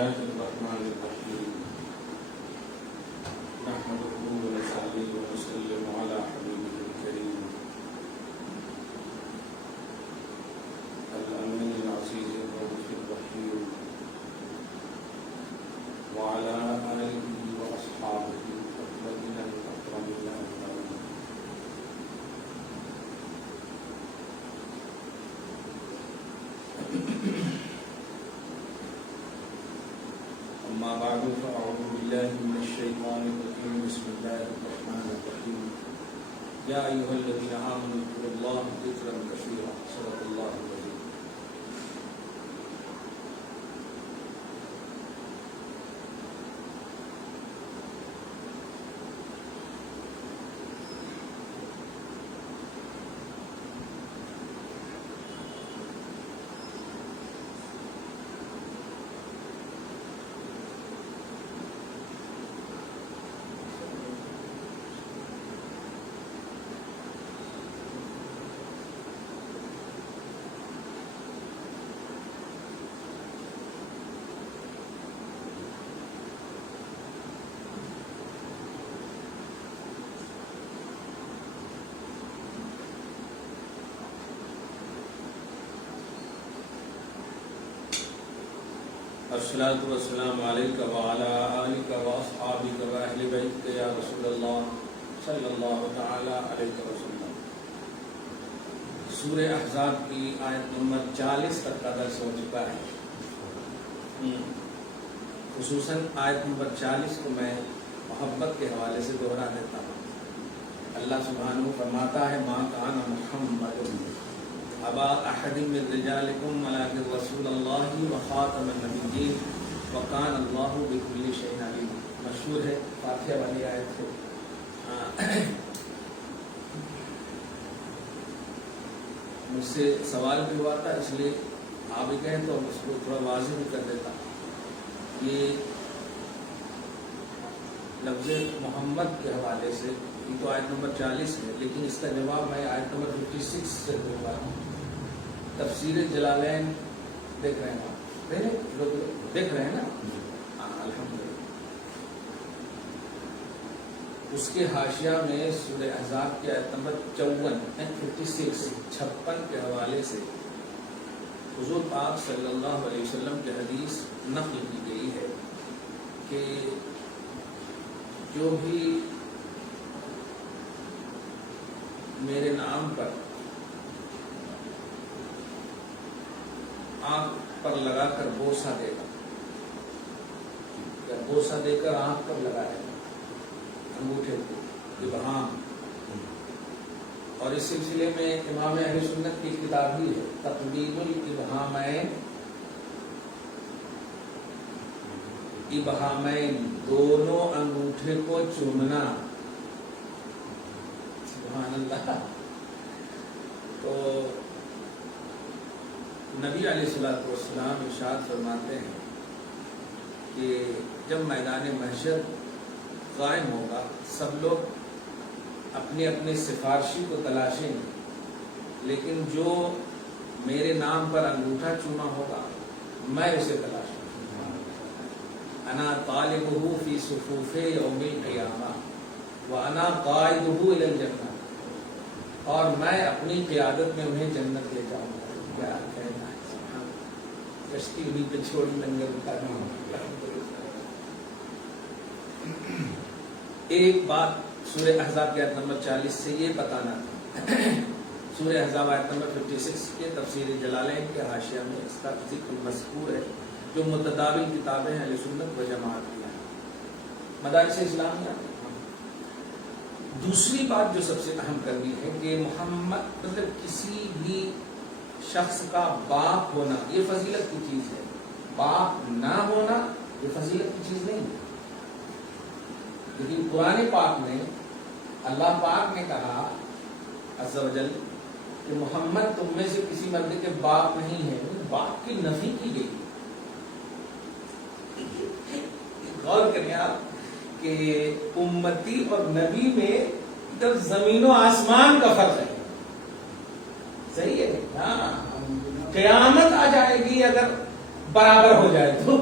الله الرحمن الرحيم نحمده ونصلي ونسلم على حبيبه الكريم الأمين العزيز الرؤوف الرحيم وعلى آله وأصحابه الأكرمين الأكرمين أجمعين. أما بعد فأعوذ بالله من الشيطان الرجيم. بسم الله الرحمن الرحيم. يا أيها الذين آمنوا اذكروا الله ذكرا كثيرا. صدق الله العظيم. الصلاة والسلام عليك وعلى آلك وأصحابك وأهل بيتك يا رسول الله صلی اللہ تعالی علیہ وسلم. سورہ احزاب کی آیت نمبر 40 تک کا درس ہو چکا ہے. خصوصاً آیت نمبر 40 کو میں محبت کے حوالے سے دوہرا دیتا ہوں. اللہ سبحانہ فرماتا ہے ما کان محمد ابا احد من رجالکم ولکن رسول اللہ وخاتم النبیین وکان اللہ بکل شیء علیم. مشہور ہے فاتحہ والی آیت سے. مجھ سے سوال بھی ہوا تھا، اس لیے آپ بھی کہیں تو اس کو تھوڑا واضح بھی کر دیتا. یہ لفظ محمد کے حوالے سے یہ تو آیت نمبر 40 ہے، لیکن اس کا جواب میں آیت نمبر 56 سے دوں گا. تفسیر جلالین دیکھ رہے ہیں آپ؟ دیکھ رہے ہیں نا؟ الحمدللہ. اس کے حاشیہ میں سورہ احزاب کی آیت نمبر 56 کے حوالے سے حضور پاک صلی اللہ علیہ وسلم کی حدیث نقل کی گئی ہے کہ جو بھی میرے نام پر آنکھ پر لگا کر بوسہ دے گا، بوسہ دے کر آنکھ پر لگائے گا انگوٹھے کو، ابہام. اور اس سلسلے میں امام اہل سنت کی کتاب بھی ہے تقبیل الابہامین، ابہامین دونوں انگوٹھے کو چومنا. سبحان اللہ. تو نبی علیہ الصلوۃ والسلام ارشاد فرماتے ہیں کہ جب میدان محشر قائم ہوگا سب لوگ اپنے اپنے سفارشی کو تلاشیں گے، لیکن جو میرے نام پر انگوٹھا چوما ہوگا میں اسے تلاشوں گا. انا طالبہ فی صفوف یوم القیامہ وانا قائدہ الی الجنہ. اور میں اپنی قیادت میں انہیں جنت لے جاؤں گا. کیا کہنا ہے، کشتی انہیں پہ چھوڑی لنگر اتارنا. ایک بات سورہ احزاب کی آیت نمبر 40 سے یہ بتانا تھا. سورہ احزاب آیت نمبر 56 کے تفسیر جلالین کے حاشیہ میں اس کا ذکر مذکور ہے، جو متداول کتابیں اہل سنت و جماعت کی ہیں، مدارس اسلامیہ. دوسری بات جو سب سے اہم کرنی ہے کہ محمد مطلب کسی بھی شخص کا باپ ہونا یہ فضیلت کی چیز ہے، باپ نہ ہونا یہ فضیلت کی چیز نہیں ہے. لیکن قرآن پاک میں اللہ پاک نے کہا عز و جل کہ محمد تم میں سے کسی مرد کے باپ نہیں ہے. باپ کی نفی کی گئی. غور کریں آپ کہ امتی اور نبی میں جب زمین و آسمان کا فرق ہے. صحیح ہے. ہاں قیامت آ جائے گی اگر برابر ہو جائے تو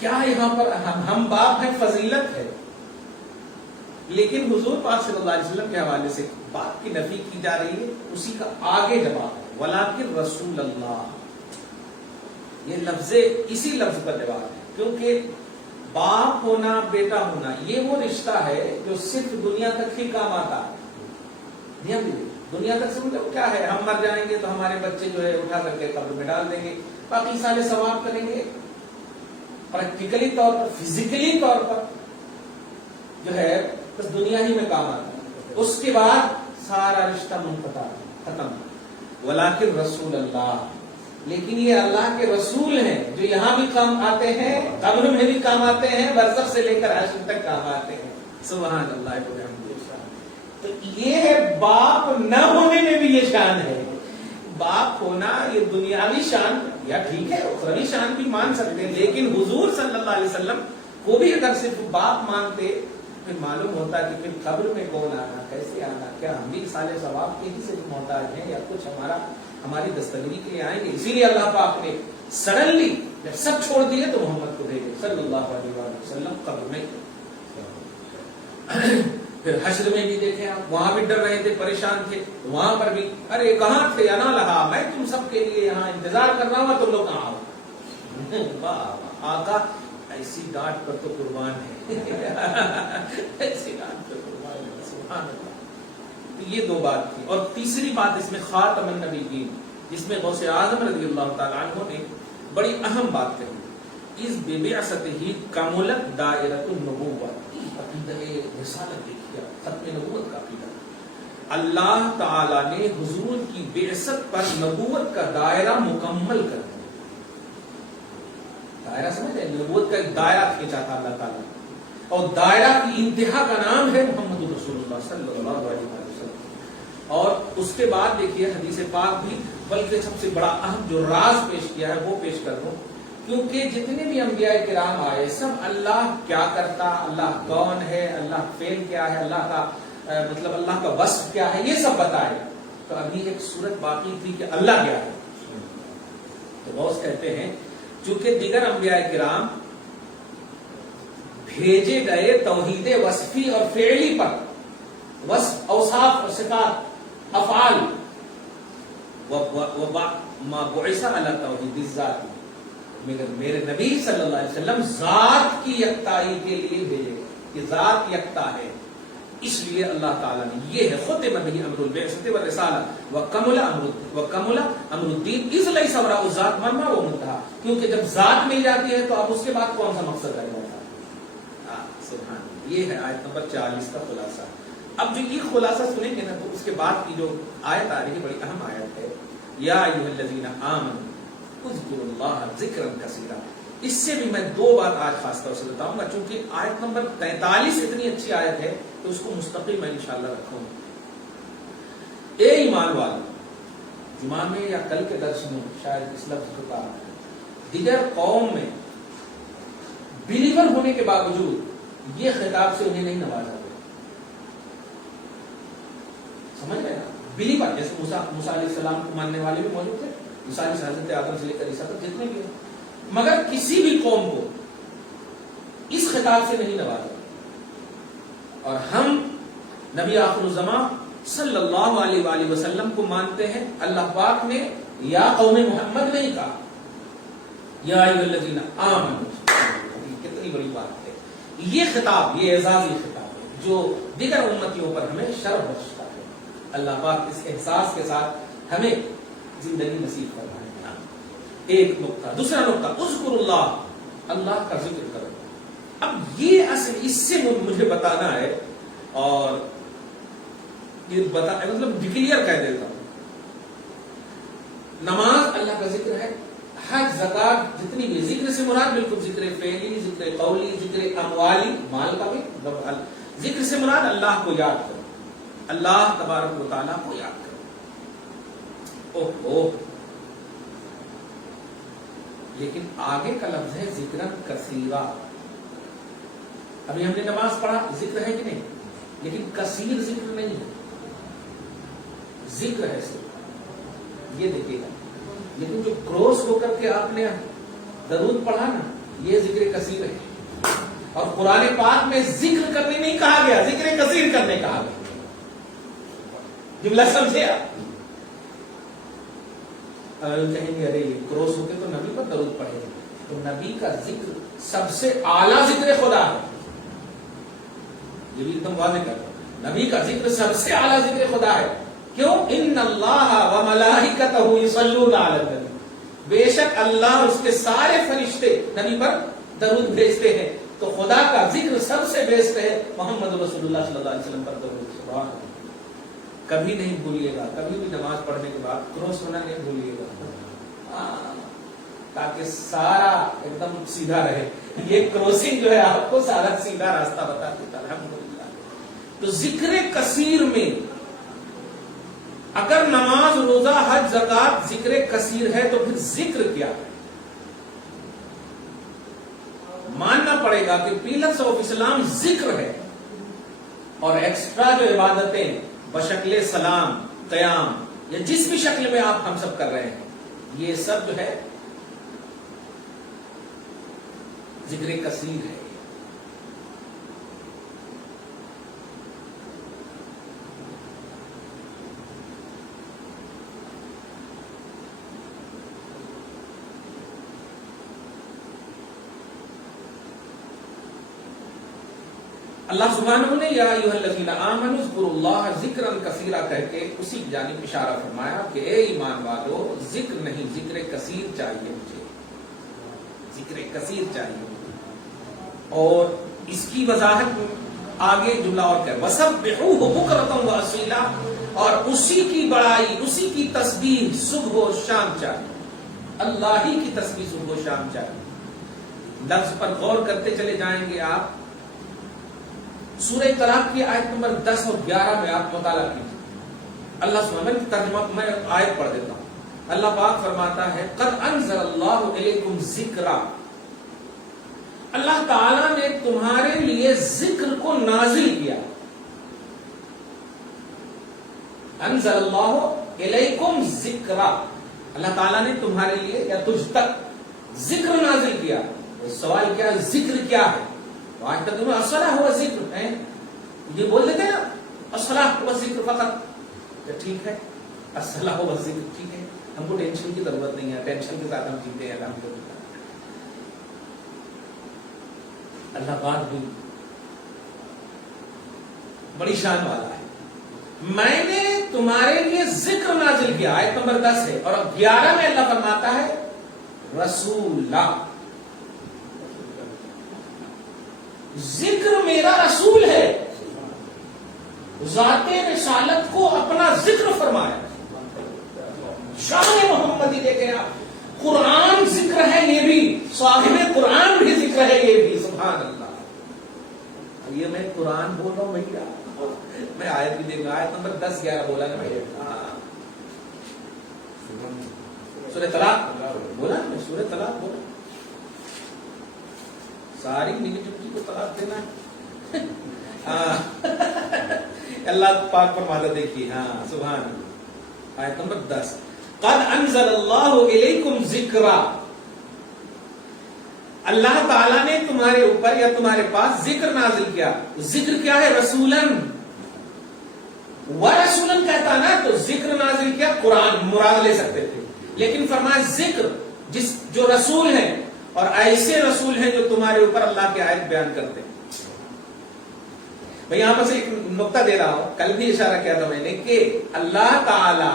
کیا یہاں پر ہم باپ ہیں فضیلت ہے، لیکن حضور پاک صلی اللہ علیہ وسلم کے حوالے سے باپ کی نفی کی جا رہی ہے، اسی کا آگے جواب ہے وَلَٰكِن رسول اللہ. یہ لفظ اسی لفظ پر جواب ہے، کیونکہ باپ ہونا بیٹا ہونا یہ وہ رشتہ ہے جو صرف دنیا تک ہی کام آتا ہے. دنیا تک سمجھو کیا ہے، ہم مر جائیں گے تو ہمارے بچے جو ہے اٹھا کر کے قبر میں ڈال دیں گے، باقی سارے ثواب کریں گے. پریکٹیکلی طور پر فزیکلی طور پر جو ہے بس دنیا ہی میں کام آتا ہے، اس کے بعد سارا رشتہ منقطع ختم. ولیکن رسول اللہ، لیکن یہ اللہ کے رسول ہیں جو یہاں بھی کام آتے ہیں، قبر میں بھی کام آتے ہیں، برزخ سے لے کر حشر تک کام آتے ہیں. سبحان اللہ. تو یہ ہے باپ نہ ہونے میں بھی یہ شان ہے. باپ ہونا یہ دنیاوی شان یا ٹھیک ہے اخروی شان بھی مان سکتے ہیں، لیکن حضور صلی اللہ علیہ وسلم کو بھی اگر صرف باپ مانتے پھر معلوم ہوتا کہ پھر قبر میں کون آنا، کیسے آنا، کیا ہم بھی سالے ثواب کے ہی سے محتاج ہیں یا کچھ ہماری دستگیری کے لیے آئیں گے. اسی لیے اللہ پاک نے سڈنلی جب سب چھوڑ دیے تو محمد کو بھیجے صلی اللہ علیہ وسلم قبر میں. پھر حشر میں بھی دیکھیں آپ، وہاں بھی ڈر رہے تھے، پریشان تھے، وہاں پر بھی ارے کہاں تھے انا لہا، میں تم سب کے لیے یہاں انتظار کر رہا ہوں، تم لوگ کہاں ہو. آقا ایسی ڈانٹ پر تو قربان ہے، ایسی ڈانٹ پر قربان ہے. سبحان اللہ. یہ دو بات تھی. اور تیسری بات اس میں خاتم النبیین، جس میں غوث اعظم رضی اللہ تعالیٰ عنہ نے بڑی اہم بات کہی، اس ببعثتہ کملت دائرۃ النبوۃ. عقیدہ رسالت دیکھیے، ختم نبوت کا عقیدہ. اللہ تعالیٰ نے حضور کی بعثت پر نبوت کا دائرہ مکمل کر دیا. دائرہ سمجھ رہے، نبوت کا ایک دائرہ کھینچا تھا اللہ تعالیٰ، اور دائرہ کی انتہا کا نام ہے محمد رسول اللہ صلی اللہ علیہ وسلم. اور اس کے بعد دیکھیے حدیث پاک بھی، بلکہ سب سے بڑا اہم جو راز پیش کیا ہے وہ پیش کر دوں، کیونکہ جتنے بھی انبیاء کرام آئے سب اللہ کیا کرتا، اللہ کون ہے، اللہ فعل کیا ہے، اللہ کا مطلب اللہ کا وصف کیا ہے، یہ سب بتائے. تو ابھی ایک صورت باقی تھی کہ اللہ کیا ہے. تو غوث کہتے ہیں چونکہ دیگر انبیاء کرام بھیجے گئے توحید وصفی اور فعلی پر، وصف اوصاف اور صفات افعال، ما بعث علی توحید الذات، مگر میرے نبی صلی اللہ علیہ وسلم ذات کی یکتائی کے لیے بھیجے گئے کہ ذات یکتا ہے. اس لیے اللہ تعالیٰ نے یہ ہے ختم به امر البعثۃ والرسالہ وکمل امر الدین اذ لیس وراء الذات مرمى ومنتہى. کیونکہ جب ذات مل جاتی ہے تو اب اس کے بعد کون سا مقصد رہ جاتا ہے. سبحان اللہ. یہ ہے آیت نمبر 40 کا خلاصہ. اب جو یہ خلاصہ سنیں گے نا تو اس کے بعد کی جو آیت آ رہی ہے بڑی اہم آیت ہے، یا ایھا الذین آمنوا اذکروا اللہ ذکرا کثیرا. اس سے بھی میں دو بات آج خاص طور سے بتاؤں گا، چونکہ آیت نمبر 43 اتنی اچھی آیت ہے تو اس کو مستقل میں انشاءاللہ رکھوں گا. اے ایمان والو، جمعہ میں یا کل کے درس میں شاید اس لفظ کو کہا، دیگر قوم میں بلیور ہونے کے باوجود یہ خطاب سے انہیں نہیں نوازا گیا. سمجھ رہے نا؟ بلیور جیسے موسیٰ علیہ السلام کو ماننے والے بھی موجود تھے، مثالی حضرت آدم سے لے کر عیسیٰ تک جتنے بھی ہیں، مگر کسی بھی قوم کو اس خطاب سے نہیں نوازا. اور ہم نبی آخر الزمان صلی اللہ علیہ وآلہ وسلم کو مانتے ہیں. اللہ پاک نے یا قوم محمد نہیں کہا، یا ایھا الذین آمنوا. کتنی بڑی بات ہے. یہ خطاب، یہ اعزازی خطاب ہے جو دیگر امتیوں پر ہمیں شرف بخشتا ہے. اللہ پاک اس احساس کے ساتھ ہمیں زندگی نصیب کر رہا ہے. ایک نقطہ. دوسرا نقطہ، اذکر اللہ، اللہ کا ذکر کرو. اب یہ اصل اس سے مجھے بتانا ہے، اور یہ مطلب ڈکلیئر کہہ دیتا ہوں. نماز اللہ کا ذکر ہے، حج زکات جتنی بھی ذکر سے مراد بالکل ذکر فعلی، ذکر قولی، ذکر اموالی، مال کا بھی ذکر سے مراد اللہ کو یاد کرو، اللہ تبارک و تعالیٰ کو یاد کرو. اوہ، لیکن آگے کا لفظ ہے ذکرن کثیرا. ابھی ہم نے نماز پڑھا، ذکر ہے کہ نہیں، لیکن کثیر ذکر نہیں ہے، ذکر ہے صرف. یہ دیکھیے گا. لیکن جو کروس ہو کر کے آپ نے درود پڑھا نا، یہ ذکر کثیر ہے. اور قرآن پاک میں ذکر کرنے نہیں کہا گیا, ذکر کثیر کرنے کہا گیا. جملہ سمجھے آپ؟ کہیں گے ارے یہ کروس ہوتے تو نبی پر درود پڑھے. تو نبی کا ذکر سب سے اعلیٰ ذکر خدا ہے, یہ بھی ایک دم واضح کر رہا ہوں. نبی کا ذکر سب سے اعلیٰ ذکر خدا ہے. کیوں؟ ان اللہ و ملائکتہ یصلون علی النبی, بے شک اللہ اور اس کے سارے فرشتے نبی پر درود بھیجتے ہیں. تو خدا کا ذکر سب سے بیسٹ ہے محمد رسول اللہ صلی اللہ علیہ وسلم پر درود. سبحان اللہ. کبھی نہیں بھولیے گا, کبھی بھی نماز پڑھنے کے بعد کروس ہونا نہیں بھولیے گا, تاکہ سارا ایک دم سیدھا رہے. یہ کروسنگ جو ہے آپ کو سارا سیدھا راستہ بتا دیتا ہے. الحمدللہ. تو ذکر کثیر میں اگر نماز, روزہ, حج, زکات ذکر کثیر ہے تو پھر ذکر کیا ہے؟ ماننا پڑے گا کہ پیلرز آف اسلام ذکر ہے, اور ایکسٹرا جو عبادتیں بشکل سلام, قیام یا جس بھی شکل میں آپ ہم سب کر رہے ہیں, یہ سب جو ہے ذکر کثیر ہے. اللہ سبحانہ نے یا ایھا الذین آمنوا اذکروا اللہ ذکرا کثیرا کہہ کے اسی کی جانب اشارہ فرمایا کہ اے ایمان والو, ذکر نہیں ذکر کثیر چاہیے مجھے, ذکر کثیر چاہیے. اور اس کی وضاحت آگے جملہ اور کہے وسبحوہ بکرۃ واصیلا, اور اسی کی بڑائی, اسی کی تسبیح صبح و شام چاہیے. اللہ ہی کی تسبیح صبح و شام چاہیے. لفظ پر غور کرتے چلے جائیں گے آپ. سورہ طلاق کی آیت نمبر 10 اور 11 میں آپ مطالعہ کیجیے. اللہ سبحانہ کی ترجمہ میں آیت پڑھ دیتا ہوں. اللہ پاک فرماتا ہے قد انزل اللہ علیکم ذکرا, اللہ تعالیٰ نے تمہارے لیے ذکر کو نازل کیا. انزل اللہ علیکم ذکرا, اللہ تعالیٰ نے تمہارے لیے یا تجھ تک ذکر نازل کیا. سوال کیا, ذکر کیا ہے؟ آج تک تمہیں الصلاۃ ہوا ذکر ہے, یہ بول دیتے نا الصلاۃ ہوا ذکر فقط. ٹھیک ہے, الصلاۃ ہوا ذکر ٹھیک ہے, ہم کو ٹینشن کی ضرورت نہیں ہے, ٹینشن کے ساتھ ہم جیتے ہیں. اللہ پاک بھی بڑی شان والا ہے. میں نے تمہارے لیے ذکر نازل کیا, آیت نمبر 10 ہے. اور 11 میں اللہ فرماتا ہے رسولہ, ذکر میرا رسول ہے. ذات رسالت کو اپنا ذکر فرمایا. شان محمدی دیکھیں آپ, قرآن ذکر ہے, یہ بھی صاحب قرآن بھی ذکر ہے, یہ بھی. سبحان اللہ. یہ میں قرآن بول رہا ہوں بھیا, میں آیت بھی دیکھ رہا, آیت نمبر 10-11 بولا نا بھیا. سورہ طلاق بولا نا, سورہ طلاق بولا. ساری نگیٹیوٹی کو طلاق دینا ہے. اللہ پاک فرماتا دیکھیے, ہاں سبحان اللہ, آیت نمبر 10 قد انزل اللہ علیکم ذکرا, اللہ تعالیٰ نے تمہارے اوپر یا تمہارے پاس ذکر نازل کیا. ذکر کیا ہے؟ رسولن. ورسولن کہتا نا, تو ذکر نازل کیا, قرآن مراد لے سکتے تھے, لیکن فرمایا ذکر جو رسول ہیں, اور ایسے رسول ہیں جو تمہارے اوپر اللہ کی آیت بیان کرتے ہیں. میں یہاں پر سے ایک نقطہ دے رہا ہوں, کل بھی اشارہ کیا تھا میں نے کہ اللہ تعالی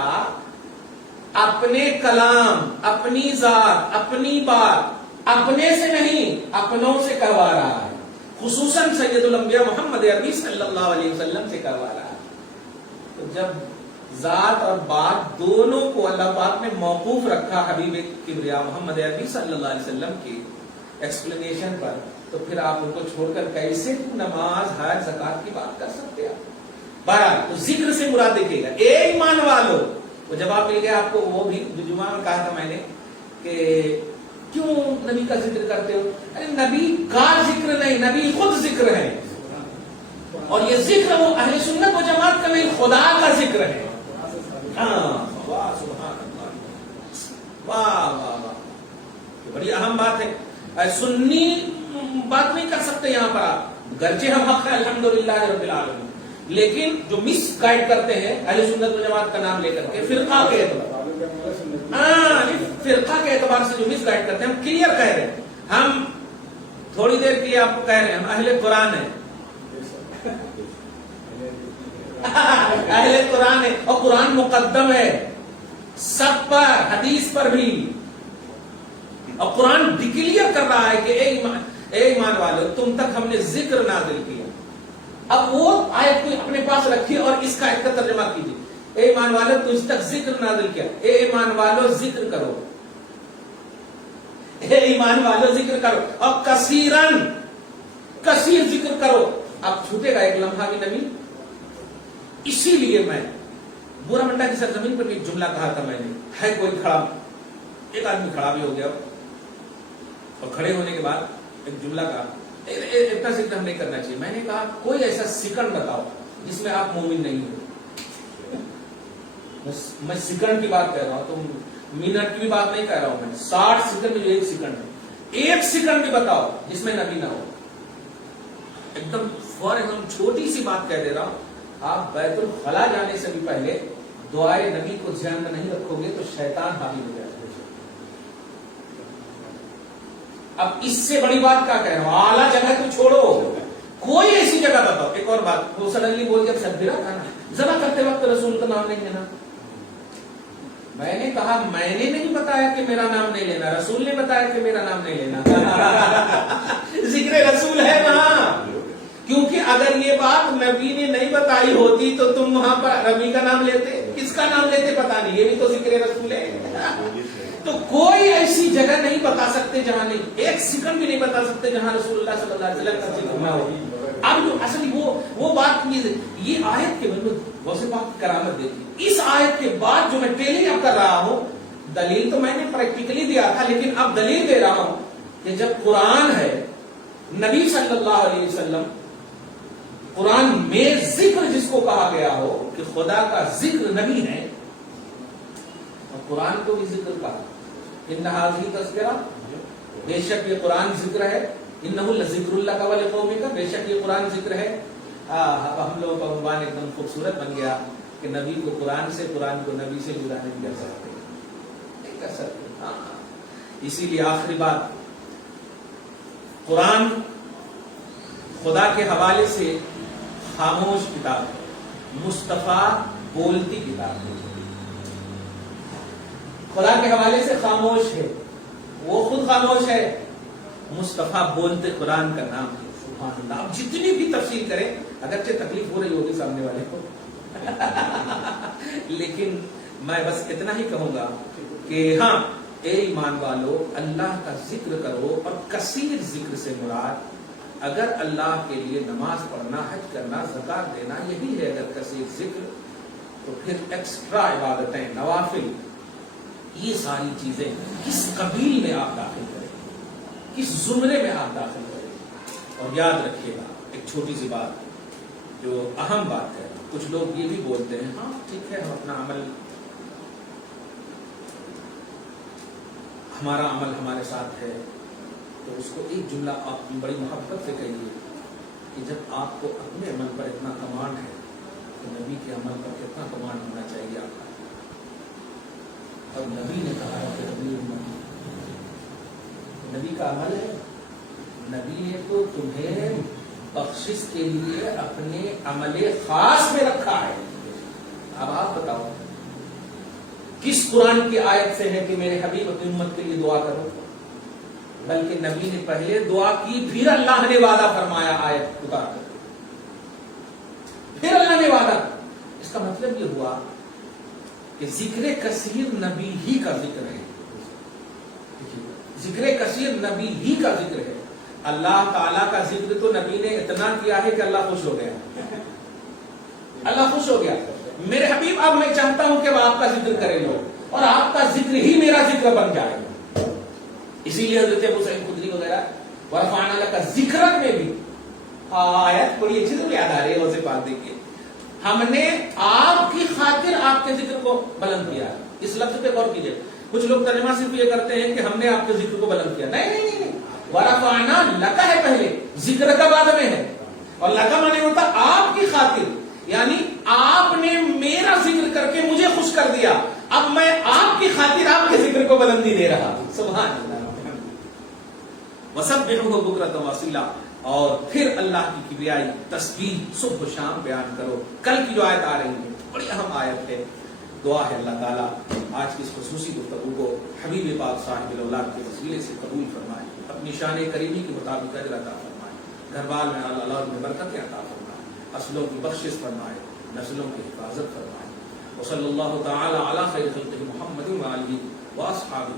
اپنے کلام, اپنی ذات, اپنی بات اپنے سے نہیں اپنوں سے کروا رہا ہے. خصوصاً سید الانبیاء محمد عربی صلی اللہ علیہ وسلم سے کروا رہا ہے. تو جب ذات اور بات دونوں کو اللہ پاک نے موقوف رکھا حبیب کبریا محمد عربی صلی اللہ علیہ وسلم کی ایکسپلینیشن پر, تو پھر آپ ان کو چھوڑ کر کیسے نماز, حج, زکات کی بات کر سکتے ہیں. بہرحال تو ذکر سے مراد دیکھیے گا اے ایمان والو. وہ جواب مل گیا آپ کو, وہ بھی جمعہ میں کہا تھا میں نے کہ کیوں نبی کا ذکر کرتے ہو؟ ارے نبی کا ذکر نہیں, نبی خود ذکر ہے. اور یہ ذکر وہ اہل سنت و جماعت کا نہیں, خدا کا ذکر ہے. ہاں واہ سبحان اللہ, واہ واہ واہ, یہ بڑی اہم بات ہے. سنی بات نہیں کر سکتے یہاں پر آپ، گرچہ ہم حق ہے الحمدللہ رب العالمین، لیکن جو مس گائیڈ کرتے ہیں اہل سنت و جماعت کا نام لے کر کے فرقہ کے اعتبار سے جو مس گائیڈ کرتے ہیں، ہم کلیئر کہہ رہے ہیں، ہم تھوڑی دیر کے لیے آپ کو کہہ رہے ہیں ہم اہل قرآن ہیں، اہل قرآن ہے، اور قرآن مقدم ہے سب پر، حدیث پر بھی، اور قرآن ڈکلیئر کر رہا ہے کہ اے ایمان والو تم تک ہم نے ذکر نازل کیا۔ اب وہ آیت کو اپنے پاس رکھیے اور اس کا ایک ترجمہ کیجیے، اے ایمان والو تجھ تک ذکر نازل کیا، اے ایمان والو ذکر کرو، اے ایمان والو ذکر کرو، اور کثیر ذکر کرو۔ اب چھوٹے گا ایک لمحہ بھی نبی، اسی لیے میں بورا منڈا کی سرزمین پر بھی ایک جملہ کہا تھا میں نے، ہے کوئی کھڑا، ایک آدمی کھڑا بھی ہو گیا، اور کھڑے ہونے کے بعد ایک جملہ کہا، اتنا ذکر ہم نہیں کرنا چاہیے، میں نے کہا کوئی ایسا سیکنڈ بتاؤ جس میں آپ مومن نہیں ہو۔ میں سیکنڈ کی بات کہہ رہا ہوں، تو منٹ کی بھی بات نہیں کہہ رہا ہوں، میں 60 سیکنڈ میں جو ایک سیکنڈ ہے، ایک سیکنڈ بھی بتاؤ جس میں نبی نہ ہو۔ ایک دم فوراً چھوٹی سی بات کہہ دے رہا ہوں، آپ بیت الخلا جانے سے بھی پہلے دعائے نبی کو ذہن میں نہیں رکھو گے تو شیطان حاوی ہو جائے گا۔ اب اس سے بڑی بات کیا کہہ رہا ہوں، اعلیٰ جگہ تو چھوڑو، کوئی ایسی جگہ بتاؤ۔ ایک اور بات، وہ سڈنلی بول جب شبیرہ تھا نا، ذبح کرتے وقت رسول کا نام نہیں لینا، میں نے کہا میں نے نہیں بتایا کہ میرا نام نہیں لینا، رسول نے بتایا کہ میرا نام نہیں لینا۔ ذکر رسول ہے وہاں، کیونکہ اگر یہ بات نبی نے نہیں بتائی ہوتی تو تم وہاں پر نبی کا نام لیتے، کس کا نام لیتے پتا نہیں، یہ بھی تو ذکر رسول ہے۔ تو کوئی ایسی جگہ نہیں بتا سکتے جہاں نہیں، ایک سیکنڈ بھی نہیں بتا سکتے جہاں رسول اللہ صلی اللہ علیہ وسلم کا ذکر نہ ہو۔ اب جو اصل وہ بات یہ آیت کے غوث پاک کی کرامت دیکھی، اس آیت کے بعد جو میں ٹیلنگ اب کر رہا ہوں، دلیل تو میں نے پریکٹیکلی دیا تھا، لیکن اب دلیل دے رہا ہوں کہ جب قرآن ہے، نبی صلی اللہ علیہ وسلم، قرآن میں ذکر جس کو کہا گیا ہو کہ خدا کا ذکر نبی ہے، اور قرآن کو بھی ذکر کہا، ان ھذہ تذکرہ، بے شک یہ قرآن ذکر ہے، انہ لذکر لک ولقومک، بے شک یہ قرآن ذکر ہے۔ اب ہم لوگوں کا عنوان ایک دم خوبصورت بن گیا کہ نبی کو قرآن سے، قرآن کو نبی سے جدا نہیں کر سکتے، نہیں کر سکتے۔ اسی لیے آخری بات، قرآن خدا کے حوالے سے خاموش کتاب ہے، مصطفیٰ بولتی کتاب ہے۔ خدا کے حوالے سے خاموش ہے، وہ خود خاموش ہے، مصطفیٰ بولتے قرآن کا نام ہے۔ سبحان اللہ۔ اب جتنی بھی تفسیر کریں، اگرچہ تکلیف ہو رہی ہوگی سامنے والے کو، لیکن میں بس اتنا ہی کہوں گا کہ ہاں اے ایمان والو، اللہ کا ذکر کرو، اور کثیر ذکر سے مراد اگر اللہ کے لیے نماز پڑھنا، حج کرنا، زکات دینا، یہی ہے اگر کثیر ذکر، تو پھر ایکسٹرا عبادتیں، نوافل، یہ ساری چیزیں کس قبیل میں آپ داخل کریں، کس زمرے میں آپ داخل کریں۔ اور یاد رکھیے گا ایک چھوٹی سی بات جو اہم بات ہے، کچھ لوگ یہ بھی بولتے ہیں ہاں ٹھیک ہے ہم اپنا عمل، ہمارا عمل ہمارے ساتھ ہے، تو اس کو ایک جملہ آپ بڑی محبت سے کہیے کہ جب آپ کو اپنے عمل پر اتنا کمانڈ ہے تو نبی کے عمل پر کتنا کمانڈ ہونا چاہیے آپ کا۔ اور نبی نے کہا ہے کہ نبی کا عمل ہے، نبی نے تو تمہیں بخشش کے لیے اپنے عمل خاص میں رکھا ہے۔ اب آپ بتاؤ کس قرآن کی آیت سے ہے کہ میرے حبیب اپنی امت کے لیے دعا کرو؟ بلکہ نبی نے پہلے دعا کی، پھر اللہ نے وعدہ فرمایا آیت اتار کر، پھر اللہ نے وعدہ۔ اس کا مطلب یہ ہوا کہ ذکر کثیر نبی ہی کا ذکر ہے، ذکر کثیر نبی ہی کا ذکر ہے۔ اللہ تعالیٰ کا ذکر تو نبی نے اتنا کیا ہے کہ اللہ خوش ہو گیا، اللہ خوش ہو گیا۔ میرے حبیب اب میں چاہتا ہوں کہ وہ آپ کا ذکر کریں لوگ، اور آپ کا ذکر ہی میرا ذکر بن جائے گا۔ اسی لیے حضرت ابو سعید خدری وغیرہ ورفعنا لک ذکرک میں بھی آیت بڑی اچھی طرح یاد آ رہی ہے، اسے پڑھ دیکھیے، ہم نے آپ کی خاطر آپ کے ذکر کو بلند کیا۔ اس لفظ پہ غور کیجیے، کچھ لوگ ترجمہ صرف یہ کرتے ہیں کہ ہم نے آپ کے ذکر کو بلند کیا، نہیں نہیں نہیں، ورفعنا لکا ہے پہلے، ذکر کا بعد میں ہے، اور لکا مانے ہوتا آپ کی خاطر، یعنی آپ نے میرا ذکر کر کے مجھے خوش کر دیا، اب میں آپ کی خاطر آپ کے ذکر کو بلندی دے رہا ہوں. سبحان اللہ. وسبحوہ بکرۃ واصیلا، اور پھر اللہ کی کبریائی تسبیح صبح و شام بیان کرو. کل کی جو آیت آ رہی ہے بڑی اہم آیت ہے. دعا ہے اللہ تعالیٰ آج کی اس خصوصی گفتگو کو حبیب پاک صاحب الاولاد کے وسیلے سے قبول فرمائے، اپنی شان کریمی کے مطابق اجر عطا فرمائے، گھر بار میں اولاد میں برکتیں عطا فرمائے، اصلوں کی بخشش فرمائے، نسلوں کی حفاظت فرمائے. وصلی اللہ تعالی علی خیر خلقہ محمد وآلہ واصحابہ